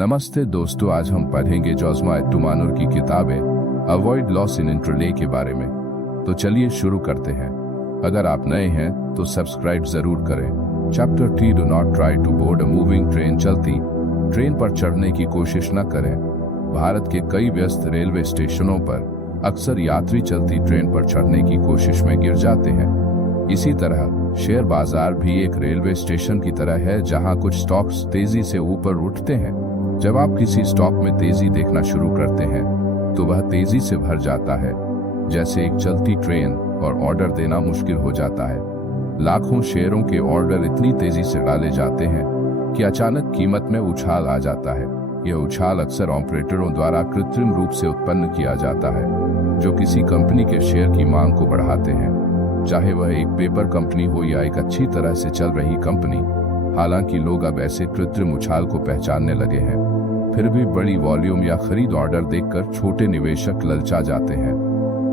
नमस्ते दोस्तों, आज हम पढ़ेंगे जोज़मा एतुमानुर की किताबें अवॉइड लॉस इन इंट्रोले के बारे में। तो चलिए शुरू करते हैं। अगर आप नए हैं तो सब्सक्राइब जरूर करें। Chapter 3, do not try to board a moving train. चलती ट्रेन पर चढ़ने की कोशिश न करें। भारत के कई व्यस्त रेलवे स्टेशनों पर अक्सर यात्री चलती ट्रेन पर चढ़ने की कोशिश में गिर जाते हैं। इसी तरह शेयर बाजार भी एक रेलवे स्टेशन की तरह है जहां कुछ स्टॉक्स तेजी से ऊपर उठते हैं। जब आप किसी स्टॉक में तेजी देखना शुरू करते हैं तो वह तेजी से भर जाता है जैसे एक चलती ट्रेन, और ऑर्डर देना मुश्किल हो जाता है। लाखों शेयरों के ऑर्डर इतनी तेजी से डाले जाते हैं कि अचानक कीमत में उछाल आ जाता है। यह उछाल अक्सर ऑपरेटरों द्वारा कृत्रिम रूप से उत्पन्न किया जाता है जो किसी कंपनी के शेयर की मांग को बढ़ाते हैं, चाहे वह एक पेपर कंपनी हो या एक अच्छी तरह से चल रही कंपनी। हालांकि लोग अब ऐसे कृत्रिम उछाल को पहचानने लगे हैं, फिर भी बड़ी वॉल्यूम या खरीद ऑर्डर देखकर छोटे निवेशक ललचा जाते हैं।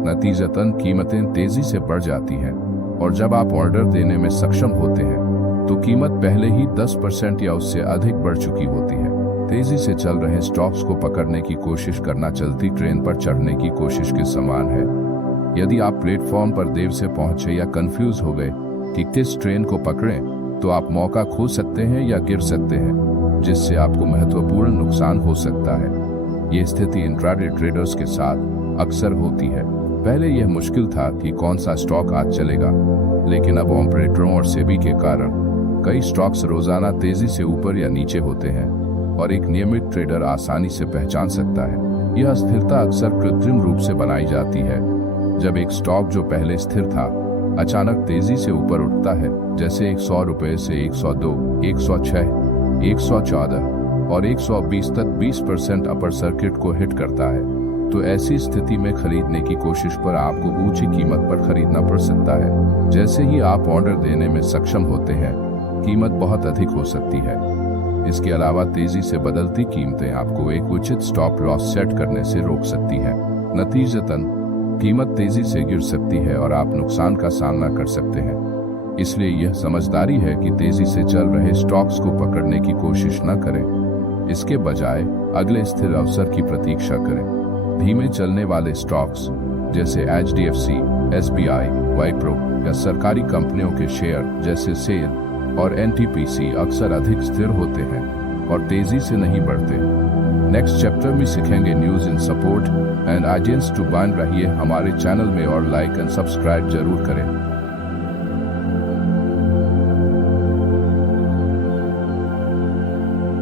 नतीजतन कीमतें तेजी से बढ़ जाती हैं, और जब आप ऑर्डर देने में सक्षम होते हैं तो कीमत पहले ही 10% या उससे अधिक बढ़ चुकी होती है। तेजी से चल रहे स्टॉक्स को पकड़ने की कोशिश करना चलती ट्रेन पर चढ़ने की कोशिश के समान है। यदि आप प्लेटफॉर्म पर देर से पहुंचे या कंफ्यूज हो गए कि किस ट्रेन को पकड़ें, तो आप मौका खो सकते हैं या गिर सकते हैं, जिससे आपको महत्वपूर्ण नुकसान हो सकता है। ये स्थिति इंट्राडे ट्रेडर्स के साथ अक्सर होती है। पहले यह मुश्किल था कि कौन सा स्टॉक आज चलेगा, लेकिन अब ऑपरेटरों और सेबी के कारण कई स्टॉक्स रोजाना तेजी से ऊपर या नीचे होते हैं, और एक नियमित ट्रेडर आसानी से पहचान सकता है। यह अस्थिरता अक्सर कृत्रिम रूप से बनाई जाती है, जब एक स्टॉक जो पहले स्थिर था अचानक तेजी से ऊपर उठता है, जैसे 100 रुपए से 102, 106, 114 और 120 तक 20% अपर सर्किट को हिट करता है। तो ऐसी स्थिति में खरीदने की कोशिश पर आपको ऊंची कीमत पर खरीदना पड़ सकता है। जैसे ही आप ऑर्डर देने में सक्षम होते हैं, कीमत बहुत अधिक हो सकती है। इसके अलावा तेजी से बदलती कीमतें आपको एक उचित स्टॉप लॉस सेट करने से रोक सकती है। नतीजतन कीमत तेजी से गिर सकती है और आप नुकसान का सामना कर सकते हैं। इसलिए यह समझदारी है कि तेजी से चल रहे स्टॉक्स को पकड़ने की कोशिश न करें। इसके बजाय अगले स्थिर अवसर की प्रतीक्षा करें। धीमे चलने वाले स्टॉक्स जैसे HDFC, SBI, वाइप्रो या सरकारी कंपनियों के शेयर जैसे सेल और NTPC अक्सर अधिक स्थिर होते हैं और तेजी से नहीं बढ़ते। नेक्स्ट चैप्टर में सीखेंगे news in support and audience टू बन रहिए हमारे चैनल में और लाइक एंड सब्सक्राइब जरूर करें।